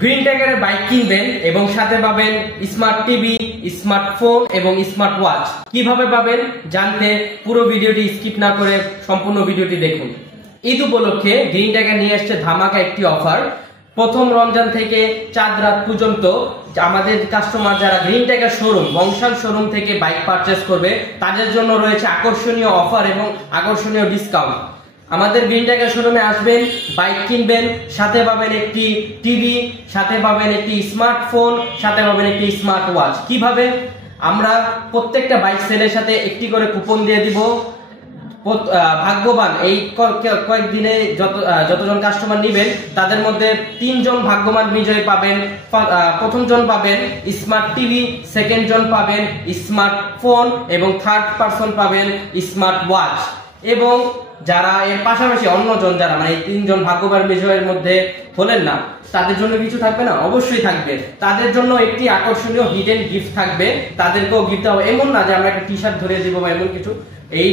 Green টাইগারের bike কিনবেন এবং সাথে পাবেন স্মার্ট টিভি, স্মার্টফোন এবং স্মার্ট ওয়াচ। কিভাবে পাবেন জানতে পুরো ভিডিওটি স্কিপ না করে সম্পূর্ণ ভিডিওটি দেখুন। ঈদ উপলক্ষে গ্রিন টাইগার নিয়ে আসছে ধামাকা একটি অফার। প্রথম রমজান থেকে চাঁদ রাত পর্যন্ত আমাদের কাস্টমার যারা green tiger showroom Bangshal showroom থেকে বাইক পারচেস করবে তাদের জন্য রয়েছে আকর্ষণীয় অফার এবং আকর্ষণীয় ডিসকাউন্ট। আমাদের গ্রিন টাইগার শোরুমে আসবেন, বাইক কিনবেন, সাথে পাবেন একটি টিভি, সাথে পাবেন একটি স্মার্টফোন, সাথে পাবেন একটি স্মার্ট ওয়াচ। কিভাবে? আমরা প্রত্যেকটা বাইক সেলের সাথে একটি করে কুপন দিয়ে দিব। ভাগ্যবান এই কয়েকদিনে যতজন কাস্টমার নেবেন তাদের মধ্যে 3 জন ভাগ্যবান বিজয়ী পাবেন। প্রথম জন পাবেন স্মার্ট টিভি, সেকেন্ড জন পাবেন স্মার্টফোন এবং থার্ড পারসন পাবেন স্মার্ট ওয়াচ। এবং যারা এর পাশাপাশি অন্যজন যারা মানে এই 3 জন ভাগ্যবান বিজয়ের মধ্যে হলেন না তাদের জন্য কিছু থাকবে না? অবশ্যই থাকবে। তাদের জন্য একটি আকর্ষণীয় হিডেন গিফট থাকবে, তাদেরকেও গিফট দেওয়া। এমন না যে আমরা একটা টি শার্ট ধরিয়ে দিব বা এমন কিছু। এই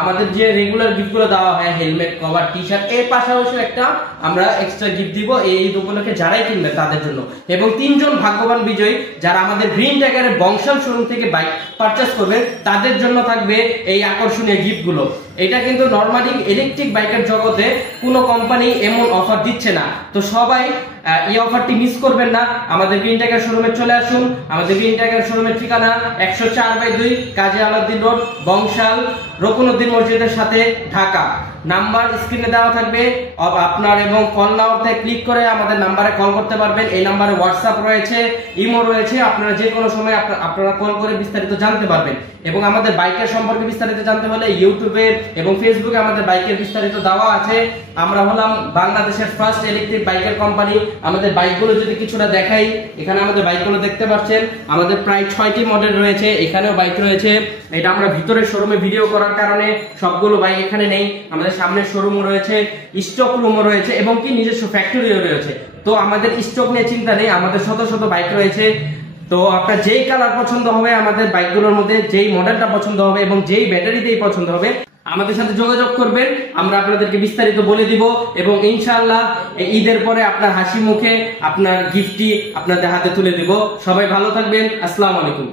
আমাদের যে রেগুলার গিফট গুলো দেওয়া হয় হেলমেট, কভার, টি শার্ট, এর পাশাপাশি একটা আমরা এক্সট্রা গিফট দিব এই ঈদ উপলক্ষে যারাই কিনবে তাদের জন্য। এবং 3 জন ভাগ্যবান বিজয়ী যারা আমাদের গ্রিন টাইগারের বংশাল শোরুম থেকে বাইক পারচেস করবে তাদের জন্য থাকবে এই আকর্ষণীয় গিফট গুলো। এটা কিন্তু নরমালি ইলেকট্রিক বাইকের জগতে কোনো কোম্পানি এমন অফার দিচ্ছে না। তো সবাই এই অফারটি মিস করবেন না। আমাদের গ্রিন টাইগার শোরুমে চলে আসুন। আমাদের গ্রিন টাইগার শোরুমের ঠিকানা 104/2 কাজী আলাউদ্দিন রোড, বংশাল, রকুনুদ্দিন মসজিদের সাথে, ঢাকা। নাম্বার স্ক্রিনে দেওয়া থাকবে আপনার, এবং কল নাওতে ক্লিক করে আমাদের নাম্বারে কল করতে পারবেন। এই নাম্বারে হোয়াটসঅ্যাপ রয়েছে, ইমো রয়েছে। আপনারা যে কোনো সময় আপনারা কল করে বিস্তারিত জানতে পারবেন। এবং আমাদের বাইকের সম্পর্কে বিস্তারিত জানতে হলে ইউটিউবে এবং ফেসবুকে আমাদের বাইকের বিস্তারিত দেওয়া আছে। আমরা হলাম বাংলাদেশের ফার্স্ট ইলেকট্রিক বাইকের কোম্পানি। আমাদের বাইকগুলো যদি কিছুটা দেখাই, এখানে আমাদের বাইকগুলো দেখতে পাচ্ছেন। আমাদের প্রায় 6টি মডেল রয়েছে। এখানেও বাইক রয়েছে। এটা আমরা ভিতরের শোরুমে ভিডিও করার কারণে সবগুলো বাইক এখানে নেই। আমাদের সামনের শোরুমও রয়েছে, স্টক রুমও রয়েছে এবং কি নিজস্ব ফ্যাক্টরিও রয়েছে। তো আমাদের স্টক নিয়ে চিন্তা নেই, আমাদের শত শত বাইক রয়েছে। তো আপনার যেই কালার পছন্দ হবে, আমাদের বাইকগুলোর মধ্যে যেই মডেলটা পছন্দ হবে এবং যেই ব্যাটারিতেই পছন্দ হবে আমাদের সাথে যোগাযোগ করবেন। আমরা আপনাদেরকে বিস্তারিত বলে দিব এবং ইনশাআল্লাহ ঈদের পরে আপনার হাসি মুখে আপনার গিফটটি আপনাদের হাতে তুলে দিব। সবাই ভালো থাকবেন। আসসালামু আলাইকুম।